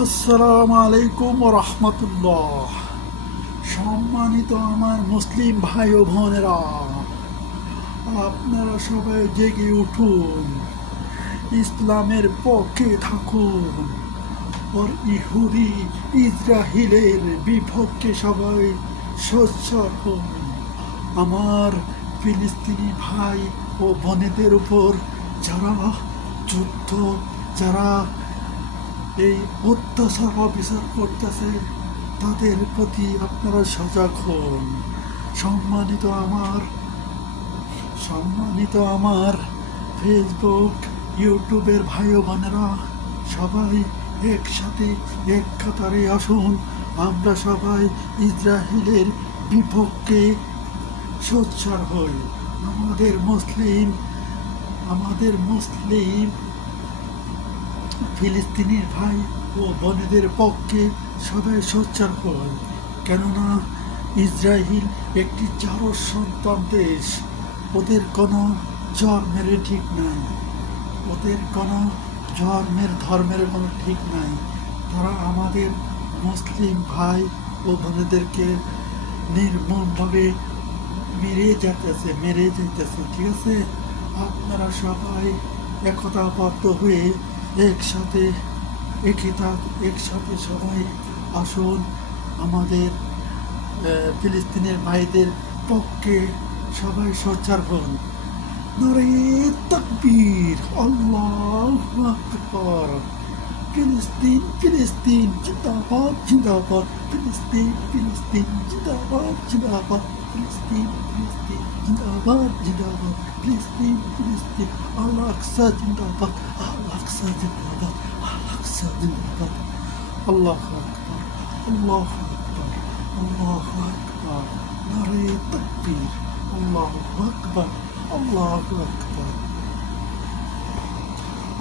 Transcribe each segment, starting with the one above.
আসসালামু আলাইকুম রহমতুল্লাহ। সম্মানিত আমার মুসলিম ভাই ও বোনেরা, আপনারা সবাই জেগে উঠুন, ইসলামের পক্ষে থাকুন, ওর ইহুদি ইসরায়েলের বিপক্ষে সবাই সোচ্চার হন। আমার ফিলিস্তিনি ভাই ও বোনেদের উপর যারা যুদ্ধ, যারা এই অত্যাচার অবিচার করতেছে, তাদের প্রতি আপনারা সজাগ হন। সম্মানিত আমার সম্মানিত আমার ফেসবুক ইউটিউবের ভাই ও বোনেরা, সবাই একসাথে এক কাতারে আসুন। আমরা সবাই ইসরায়েলের বিপক্ষে সোচ্চার হই। আমাদের মুসলিম ফিলিস্তিনির ভাই ও বোনেদের পক্ষে সবাই সোচ্চার হয়। কেননা ইসরায়েল একটি জারজ সন্তান দেশ। ওদের কোনো জন্মের ঠিক নাই, ওদের কোনো ধর্মের কোনো ঠিক নাই। তারা আমাদের মুসলিম ভাই ও বোনেদেরকে নির্মমভাবে মেরে যেতেছে। ঠিক আছে, আপনারা সবাই একতাবদ্ধ হয়ে একসাথে সবাই আসুন, আমাদের ফিলিস্তিনের ভাইদের পক্ষে সবাই সোচ্চার হন। নারে তাকবীর, আল্লাহু আকবার। ফিলিস্তিন জিন্দাবাদ জিন্দাবাদ। ফিলিস্তিন জিন্দাবাদ জিন্দাবাদ। ফিলিস্তিন জিন্দাবাদ জিন্দাবাদ। ফিলিস্তিন আল আকসা জিন্দাবাদ। আল আকসা জিন্দাবাদ। আল আকসা জিন্দাবাদ। আল্লাহু আকবার, আল্লাহু আকবার, আল্লাহু আকবার। নারে তাকবীর, আল্লাহু আকবার, আল্লাহু আকবার।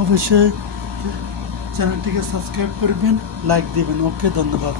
অবশ্যই চ্যানেলটিকে সাবস্ক্রাইব করবেন, লাইক দিবেন। ওকে, ধন্যবাদ।